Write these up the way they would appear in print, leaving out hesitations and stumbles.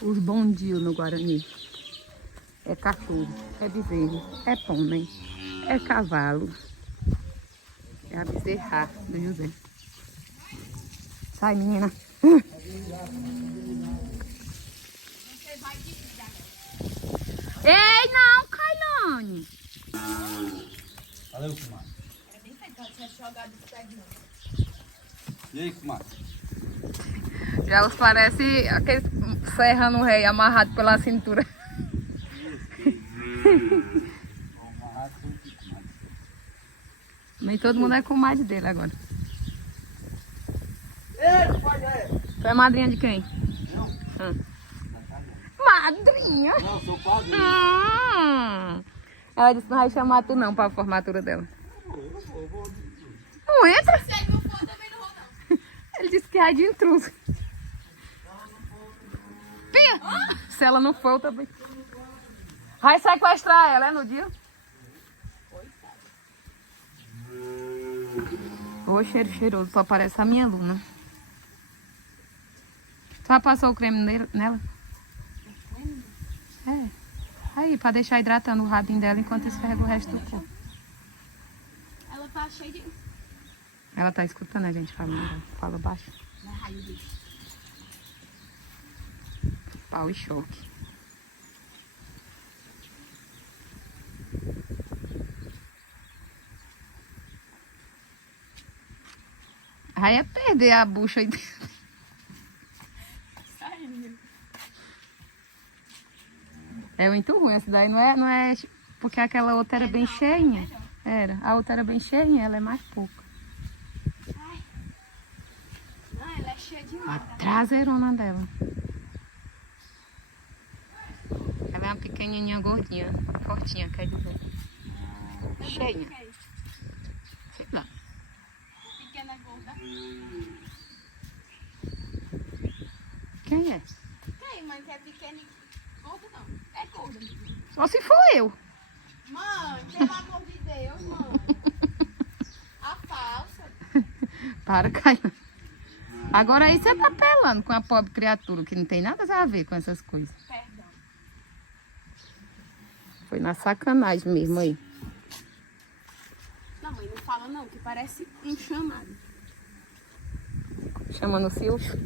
Os bondios no Guarani. É cachorro, é bezerro, é pônei, é cavalo. É a bezerra do José. Sai, menina. Ei, não, Kailane. Valeu, Kumar. E aí, Kumar? Já os parece aquele serrano rei amarrado pela cintura. Nem todo mundo é comadre dele agora. Ei, pai, é? Tu é madrinha de quem? Não. Madrinha? Não, sou padre. Ela disse que não vai chamar tu não pra formatura dela. Eu vou. Não entra? Se ele não for, também não vou, não. Ele disse que é de intruso. Pia! Se ela não for, eu também. Vai sequestrar ela, é no dia? Ô, cheiro cheiroso, só parece a minha Luna. Já passou o creme nela? É. Aí, pra deixar hidratando o rabinho dela enquanto esfrega o resto do corpo. Ela tá cheia de... Ela tá escutando a gente falando, fala baixo. Pau e choque. Aí é perder a bucha aí dentro. É muito ruim, essa daí não é porque aquela outra era bem cheinha. Era, a outra era bem cheinha, ela é mais pouca. Não, ela é cheia de A nada. traseirona dela. Ela é uma pequenininha gordinha, fortinha, quer dizer. Cheinha. Sei lá. Pequena gorda. Quem é? Quem, mãe, que é pequena e gorda, não. É gorda. Só se for eu. Mãe, pelo amor de Deus, mãe. A falsa. Para, Caio. Agora aí você tá pelando com a pobre criatura, que não tem nada a ver com essas coisas. Perdão. Foi na sacanagem mesmo aí. Não, mãe, não fala não, que parece um chamado. Chamando o Silvio.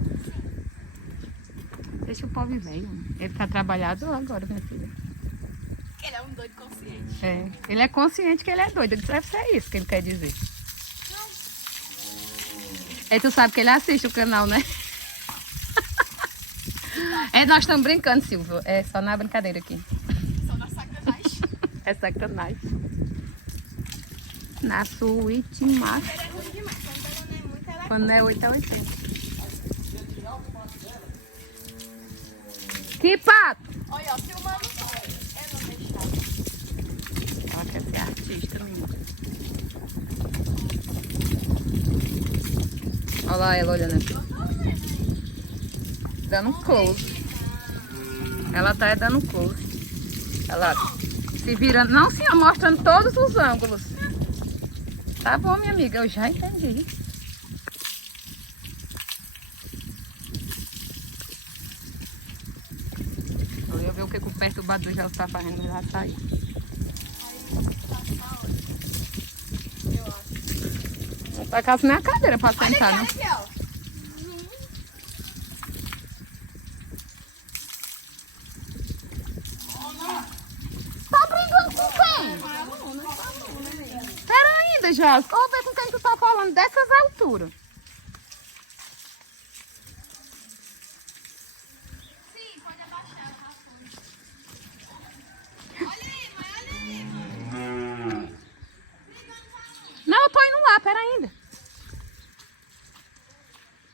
Deixa o pobre velho. Ele tá trabalhado agora, minha filha. Ele é um doido consciente. É. Ele é consciente que ele é doido. Deve ser isso que ele quer dizer. E tu sabe que ele assiste o canal, né? É, nós estamos brincando, Silvio. É só na brincadeira aqui. Só na sacanagem. É sacanagem. Na suíte macho. Ele é ruim demais. Quando ela não é muito, ela é... Quando não é 8 é 80. Que pato! Olha, ó, filmando só. Eu não deixava. Ela quer ser artista, menina. Olha lá ela olhando aqui. Dando um close. Ela tá dando um close. Ela se virando. Não, senhor, mostrando todos os ângulos. Tá bom, minha amiga, eu já entendi. Eu ver o que o perturbador já está fazendo, já saiu. Vou tacar assim na cadeira pra sentar, né? Aqui, ó. Tá brigando com quem? Pera ainda, Jéssica. Vou ver com quem tu tá falando dessas alturas. Sim, pode abaixar, tá? Olha aí, mãe, olha aí. Não, eu tô indo lá, pera ainda.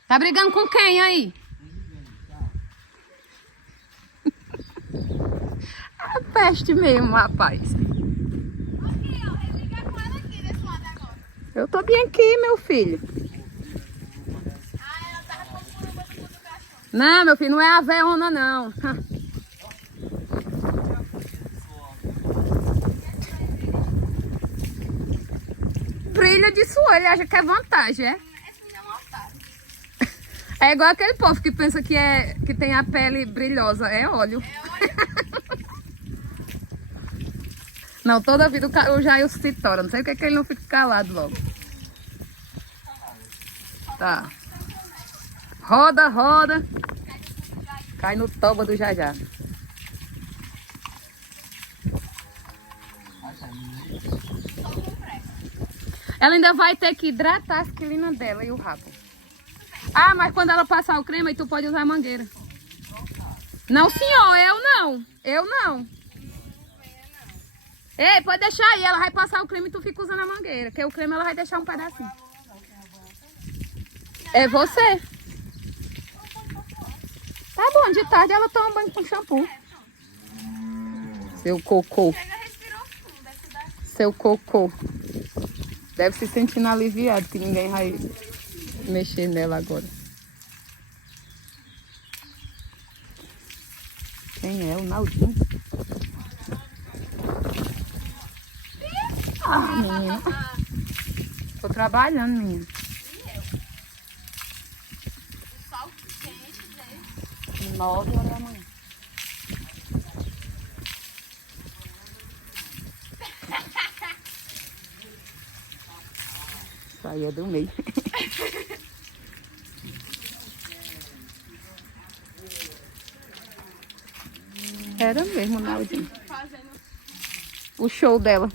Tá brigando com quem aí? A peste mesmo, rapaz. Aqui, ó, eu ligar com ela aqui, desse lado agora. Eu tô bem aqui, meu filho. Ah, ela tava procurando o do cachorro. Não, meu filho, não é a veona, não. Brilha de suor, ele acha que é vantagem, é? Esse menino é um otário. É igual aquele povo que pensa que tem a pele brilhosa. É óleo. Não, toda vida o Jair se tora. Não sei porque que ele não fica calado logo. Tá. Roda, roda. Cai no toba do Jajá. Ela ainda vai ter que hidratar as quilinas dela e o rabo. Ah, mas quando ela passar o creme, aí tu pode usar a mangueira. Não, senhor, eu não. Eu não. Ei, pode deixar aí. Ela vai passar o creme e tu fica usando a mangueira. Porque o creme ela vai deixar um pedacinho. É você. Tá bom, de tarde ela toma banho com shampoo. Seu cocô. Seu cocô. Deve se sentindo aliviado que ninguém vai mexer nela agora. Quem é? O Naldinho? Ah, menina. Tô trabalhando, menina. O sol quente, né? 9 horas da manhã. Saía do meio. Era mesmo, Naldinho. Fazendo. O show dela.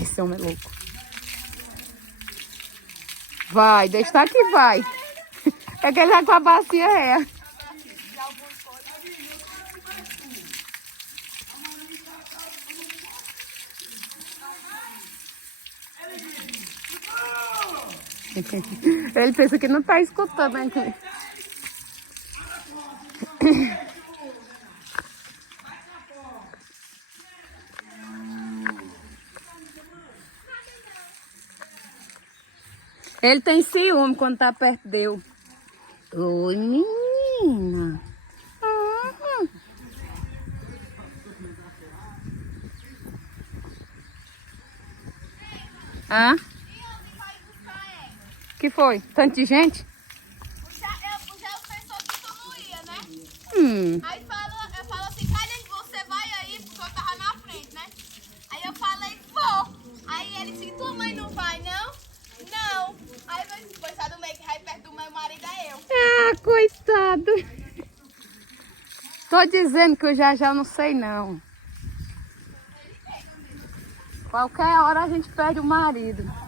Esse homem é louco. Vai, deixa que vai. É que ele vai com a bacia é. Ele pensa que não tá escutando, né? Ele tem ciúme quando tá perto dele. Oi, menina. Uhum. Ah? Que foi? Tanto de gente? O Gel pensou que tu não ia, né? Aí eu falo assim, Kailen, você vai aí, porque eu tava na frente, né? Aí eu falei, vou. Aí ele disse, tua mãe não vai, não? Não. Aí eu disse, pois sabe do meio que vai perto do meu marido é eu. Ah, coitado. Tô dizendo que eu já não sei não. Qualquer hora a gente perde o marido.